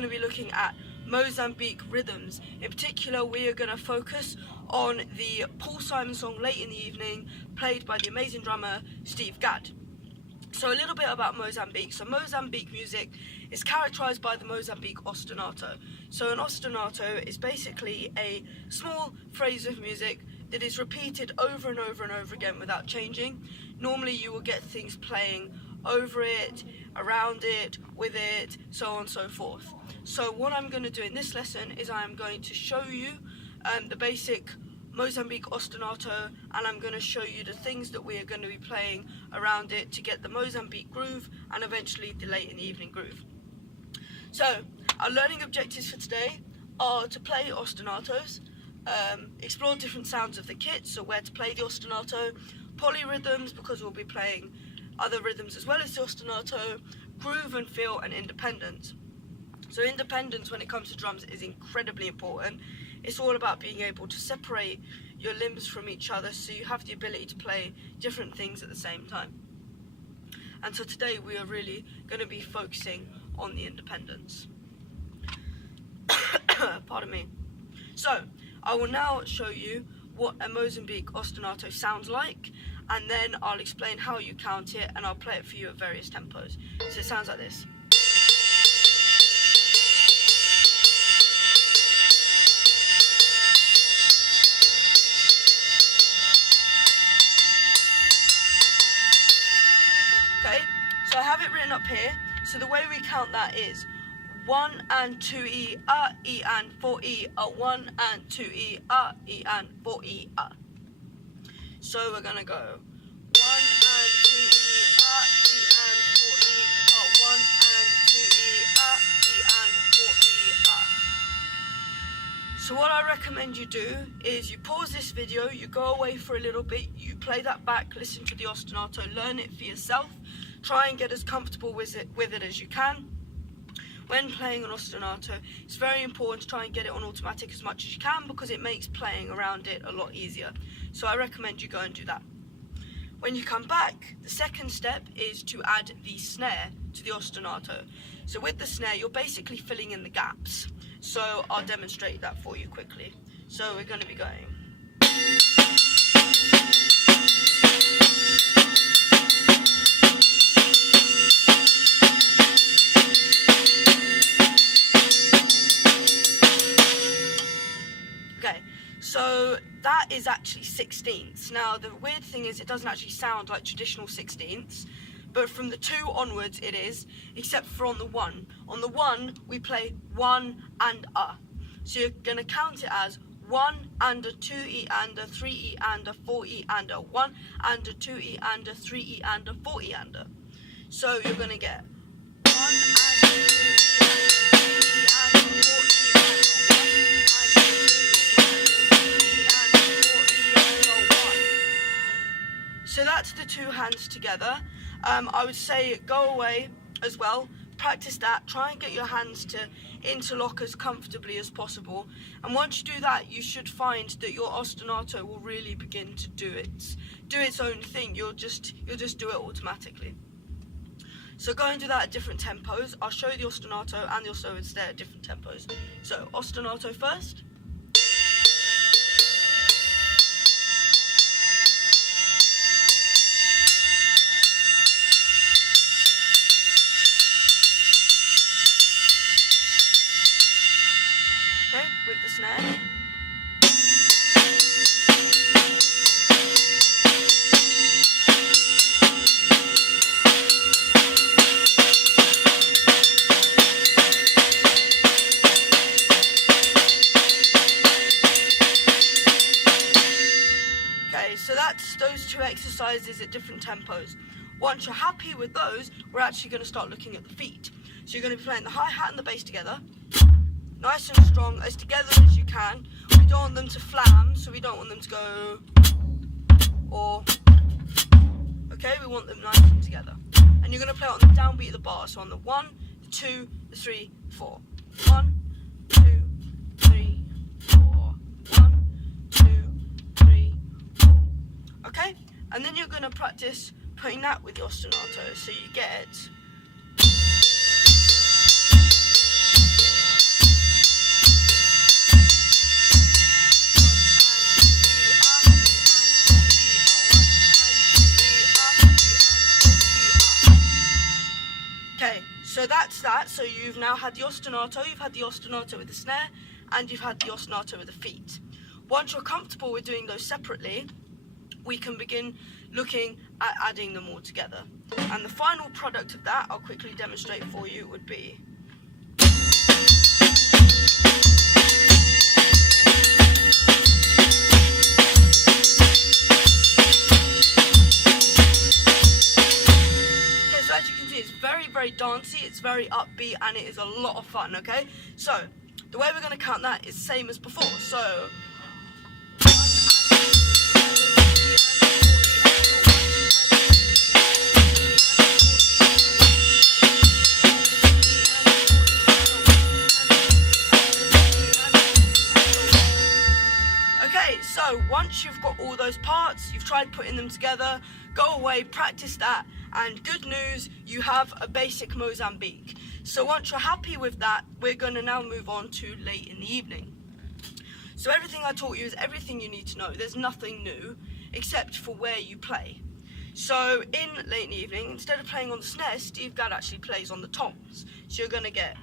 going to be looking at Mozambique rhythms. In particular, we are going to focus on the Paul Simon song Late in the Evening, played by the amazing drummer Steve Gadd. So a little bit about Mozambique. So Mozambique music is characterised by the Mozambique ostinato. So an ostinato is basically a small phrase of music that is repeated over and over and over again without changing. Normally you will get things playing over it, around it, with it, so on and so forth. So what I'm going to do in this lesson is I am going to show you the basic Mozambique ostinato, and I'm going to show you the things that we are going to be playing around it to get the Mozambique groove and eventually the late in the evening groove. So our learning objectives for today are to play ostinatos, explore different sounds of the kit, so where to play the ostinato, polyrhythms because we'll be playing other rhythms as well as the ostinato, groove and feel, and independence. So independence when it comes to drums is incredibly important. It's all about being able to separate your limbs from each other so you have the ability to play different things at the same time. And so today we are really going to be focusing on the independence. Pardon me. So I will now show you what a Mozambique ostinato sounds like, and then I'll explain how you count it, and I'll play it for you at various tempos. So it sounds like this. Okay, so I have it written up here. So the way we count that is 1 and 2 E, E and 4 E, 1 and 2 E, E and 4 E, So we're gonna go 1 and 2 E, E and 4 E, 1 and 2 E, E and 4 E, So what I recommend you do is you pause this video, you go away for a little bit, you play that back, listen to the ostinato, learn it for yourself, try and get as comfortable with it as you can. When playing an ostinato, it's very important to try and get it on automatic as much as you can because it makes playing around it a lot easier. So I recommend you go and do that. When you come back, the second step is to add the snare to the ostinato. So with the snare, you're basically filling in the gaps. So I'll demonstrate that for you quickly. So we're going to be going. So that is actually 16ths. Now the weird thing is it doesn't actually sound like traditional 16ths, but from the 2 onwards it is, except for on the 1. On the 1 we play 1 and a. So you're going to count it as 1 and a, 2 E and a, 3 E and a, 4 E and a, 1 and a, 2 E and a, 3 E and a, 4 E and a. So you're going to get 1 and a, 2 E and a, 3 E and a, 4 E and a, 1 and a, 2 So that's the 2 hands together. I would say go away as well, practice that, try and get your hands to interlock as comfortably as possible. And once you do that, you should find that your ostinato will really begin to do its own thing. You'll just do it automatically. So go and do that at different tempos. I'll show you the ostinato and the also instead at different tempos. So ostinato first. Okay, with the snare. Okay, so that's those 2 exercises at different tempos. Once you're happy with those, we're actually going to start looking at the feet. So you're going to be playing the hi-hat and the bass together. Nice and strong, as together as you can. We don't want them to flam, so we don't want them to go or, okay, we want them nice and together. And you're going to play it on the downbeat of the bar, so on the 1, the 2, the 3, 4. 1, 2, 3, 4. 1, 2, 3, 4. Okay, and then you're going to practice putting that with your ostinato, so you get So you've now had the ostinato, you've had the ostinato with the snare, and you've had the ostinato with the feet. Once you're comfortable with doing those separately, we can begin looking at adding them all together. And the final product of that, I'll quickly demonstrate for you, would be very dancey, it's very upbeat, and it is a lot of fun, okay? So, the way we're going to count that is same as before, so... Okay, so once you've got all those parts, you've tried putting them together, go away, practice that, and good news, you have a basic Mozambique. So once you're happy with that, we're going to now move on to late in the evening. So everything I taught you is everything you need to know. There's nothing new, except for where you play. So in late in the evening, instead of playing on the snare, Steve Gadd actually plays on the toms. So you're going to get...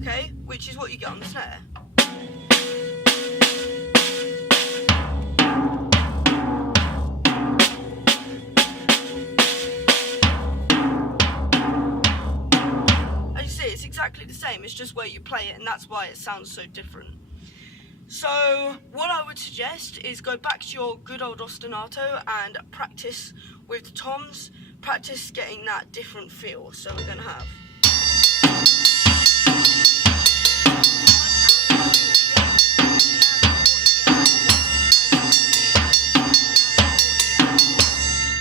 Okay, which is what you get on the snare. It's exactly the same, it's just where you play it, and that's why it sounds so different. So what I would suggest is go back to your good old ostinato and practice with the toms, practice getting that different feel. So we're going to have...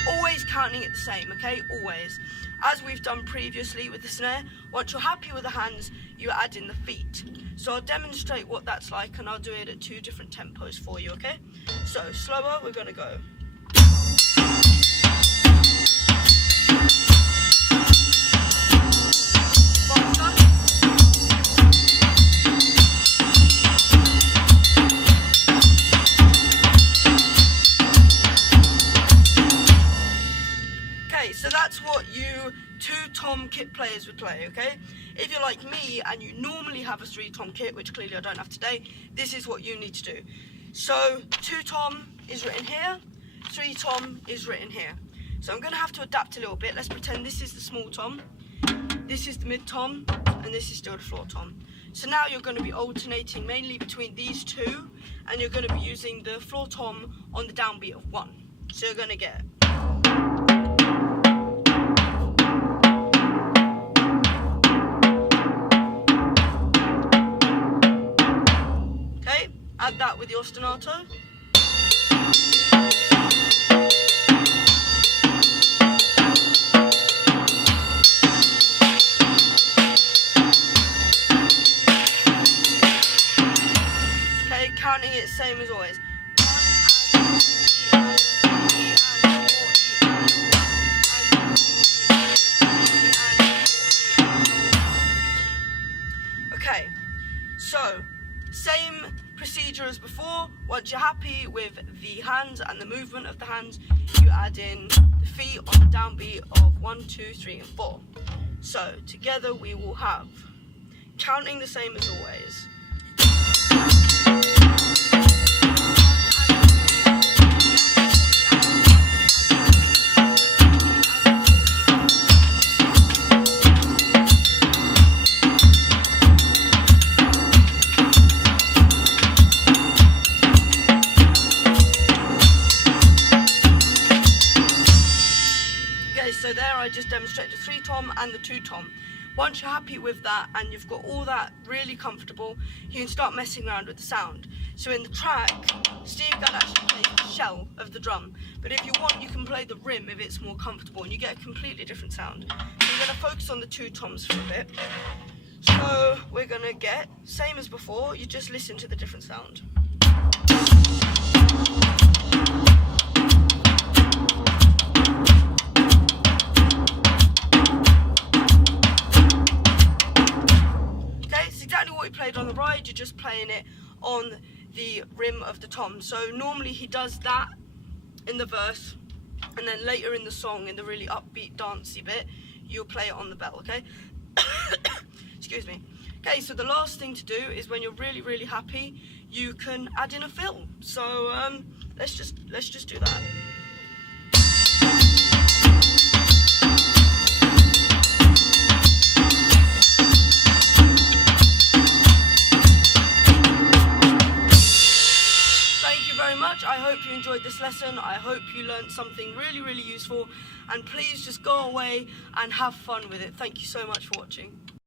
Always counting it the same, okay? Always. As we've done previously with the snare, once you're happy with the hands, you add in the feet. So I'll demonstrate what that's like, and I'll do it at 2 different tempos for you, okay? So slower, we're going to go. So that's what you 2-tom kit players would play, okay? If you're like me and you normally have a 3-tom kit, which clearly I don't have today, this is what you need to do. So 2-tom is written here, 3-tom is written here. So I'm going to have to adapt a little bit. Let's pretend this is the small tom, this is the mid tom, and this is still the floor tom. So now you're going to be alternating mainly between these two, and you're going to be using the floor tom on the downbeat of 1. So you're going to get... Add that with the ostinato. Okay, counting it same as always. Okay, so same procedure as before. Once you're happy with the hands and the movement of the hands, you add in the feet on the downbeat of 1, 2, 3, and 4. So together we will have, counting the same as always. So there I just demonstrated the 3-tom and the 2-tom. Once you're happy with that and you've got all that really comfortable, you can start messing around with the sound. So in the track, Steve Gadd actually plays the shell of the drum, but if you want you can play the rim if it's more comfortable, and you get a completely different sound. So we're going to focus on the 2-toms for a bit. So we're going to get, same as before, you just listen to the different sound. Played on the ride, you're just playing it on the rim of the tom. So normally he does that in the verse, and then later in the song, in the really upbeat dancey bit, you'll play it on the bell, okay? Excuse me. Okay, so the last thing to do is when you're really, really happy, you can add in a fill. So let's just do that. Thank you very much. I hope you enjoyed this lesson. I hope you learned something really, really useful. And please just go away and have fun with it. Thank you so much for watching.